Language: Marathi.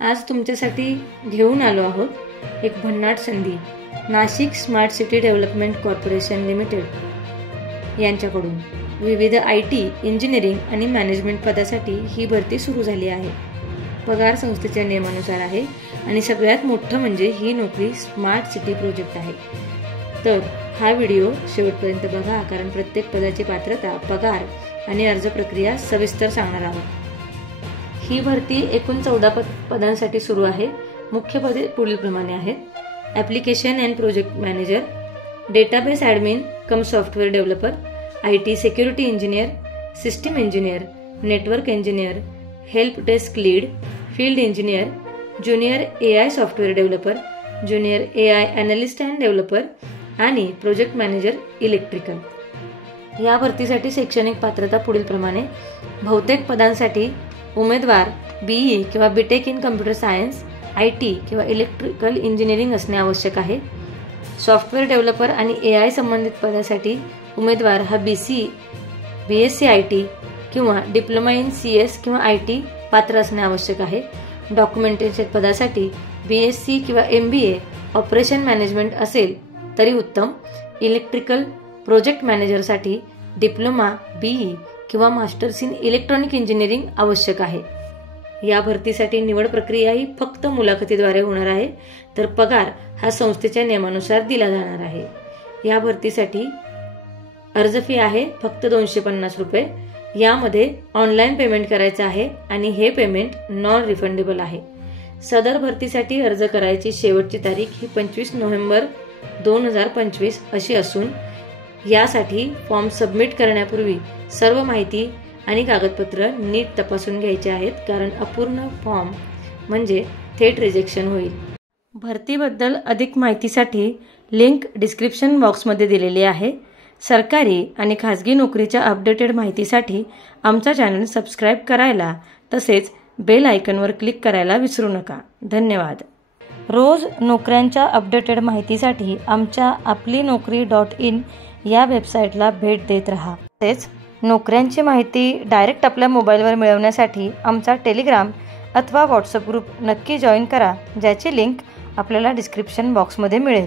आज तुमच्यासाठी घेऊन आलो आहोत एक भन्नाट संधी। Nashik smart city development corporation limited यांच्याकडून विविध IT इंजिनिअरिंग आणि मॅनेजमेंट पदासाठी ही भरती सुरू झाली आहे। पगार संस्थेच्या नियमानुसार आहे आणि सगळ्यात मोठं म्हणजे ही नोकरी स्मार्ट सिटी प्रोजेक्ट आहे। तर हा व्हिडिओ शेवटपर्यंत बघा, कारण प्रत्येक पदाची पात्रता, पगार आणि अर्ज प्रक्रिया सविस्तर सांगणार आहोत। ही भरती एकूण 14 पदांसाठी सुरू आहे। मुख्य पदे पुढीलप्रमाणे आहेत: application and project manager, database admin come software developer, IT security engineer, system engineer, network engineer, help desk lead, field engineer, junior AI software developer, junior AI analyst and developer आणि प्रोजेक्ट मॅनेजर इलेक्ट्रिकल। या भरतीसाठी शैक्षणिक पात्रता पुढीलप्रमाणे: बहुतेक पदांसाठी उमेदवार BE किंवा BTech in computer science, IT किंवा इलेक्ट्रिकल इंजिनिअरिंग असणे आवश्यक आहे। सॉफ्टवेअर डेव्हलपर आणि AI संबंधित पदासाठी उमेदवार हा BSc IT किंवा डिप्लोमा इन CS किंवा IT पात्र असणे आवश्यक आहे। डॉक्युमेंटेशन पदासाठी BSc किंवा MBA ऑपरेशन मॅनेजमेंट असेल तरी उत्तम। इलेक्ट्रिकल प्रोजेक्ट मॅनेजरसाठी डिप्लोमा BE किंवा मास्टर्स इन इलेक्ट्रॉनिक इंजिनिअरिंग आवश्यक आहे। या भरतीसाठी निवड प्रक्रिया ही फक्त मुलाखतीद्वारे होणार आहे, तर पगार हा संस्थेच्या नियमानुसार दिला जाणार आहे। या भरतीसाठी अर्ज फी आहे फक्त 250 रुपये। यामध्ये ऑनलाईन पेमेंट करायचं आहे आणि हे पेमेंट नॉन रिफंडेबल आहे। सदर भरतीसाठी अर्ज करायची शेवटची तारीख ही 25 नोव्हेंबर 2025 अशी असून यासाठी फॉर्म सबमिट करण्यापूर्वी सर्व माहिती आणि कागदपत्र नीट तपासून घ्यायचे आहेत, कारण अपूर्ण फॉर्म म्हणजे थेट रिजेक्शन होईल। भरतीबद्दल अधिक माहितीसाठी लिंक डिस्क्रिप्शन बॉक्समध्ये दिलेली आहे। सरकारी आणि खाजगी नोकरीच्या अपडेटेड माहितीसाठी आमचा चॅनल सबस्क्राईब करायला तसेच बेल आयकॉनवर क्लिक करायला विसरू नका। धन्यवाद। रोज नोकऱ्यांच्या अपडेटेड माहितीसाठी आमच्या आपलीनोकरी.in या वेबसाईटला भेट देत राहा। तसेच नोकऱ्यांची माहिती डायरेक्ट आपल्या मोबाईलवर मिळवण्यासाठी आमचा टेलिग्राम अथवा व्हॉट्सअप ग्रुप नक्की जॉईन करा, ज्याची लिंक आपल्याला डिस्क्रिप्शन बॉक्समध्ये मिळेल।